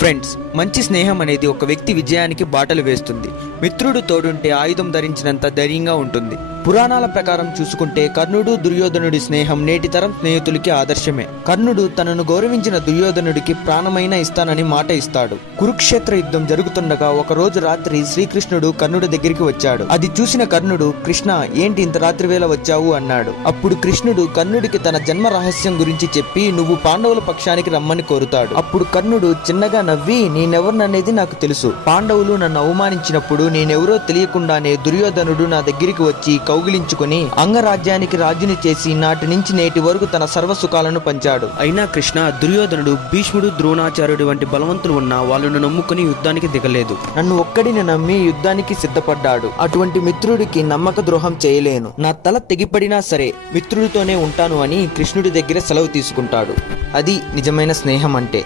Friends, మంచి స్నేహం అనేది ఒక వ్యక్తి విజయానికి బాటలు వేస్తుంది. మిత్రుడు తోడుంటే ఆయుధం ధరించినంత ధైర్యంగా ఉంటుంది. పురాణాల ప్రకారం చూసుకుంటే కర్ణుడు దుర్యోధనుడి స్నేహం నేటి తరం స్నేహితులకి ఆదర్శమే. కర్ణుడు తనను గౌరవించిన దుర్యోధనుడికి ప్రాణమైనా ఇస్తానని మాట ఇస్తాడు. కురుక్షేత్ర యుద్ధం జరుగుతుండగా ఒక రోజు రాత్రి శ్రీకృష్ణుడు కర్ణుడి దగ్గరికి వచ్చాడు. అది చూసిన కర్ణుడు, కృష్ణ ఏంటి ఇంత రాత్రి వేళ వచ్చావు అన్నాడు. అప్పుడు కృష్ణుడు కర్ణుడికి తన జన్మ రహస్యం గురించి చెప్పి నువ్వు పాండవుల పక్షానికి రమ్మని కోరుతాడు. అప్పుడు కర్ణుడు చిన్నగా నవ్వి, నేనెవరిననేది నాకు తెలుసు. పాండవులు నన్ను అవమానించినప్పుడు నేనెవరో తెలియకుండానే దుర్యోధనుడు నా దగ్గరికి వచ్చి కౌగిలించుకుని అంగరాజ్యానికి రాజుని చేసి నాటి నుంచి నేటి వరకు తన సర్వసుఖాలను పంచాడు. అయినా కృష్ణ, దుర్యోధనుడు, భీష్ముడు, ద్రోణాచార్యుడు వంటి బలవంతులు ఉన్నా వాళ్ళను నమ్ముకుని యుద్ధానికి దిగలేదు. నన్ను ఒక్కడిని నమ్మి యుద్ధానికి సిద్ధపడ్డాడు. అటువంటి మిత్రుడికి నమ్మక ద్రోహం చేయలేను. నా తల తెగిపడినా సరే మిత్రుడితోనే ఉంటాను అని కృష్ణుడి దగ్గర సెలవు తీసుకుంటాడు. అది నిజమైన స్నేహం అంటే.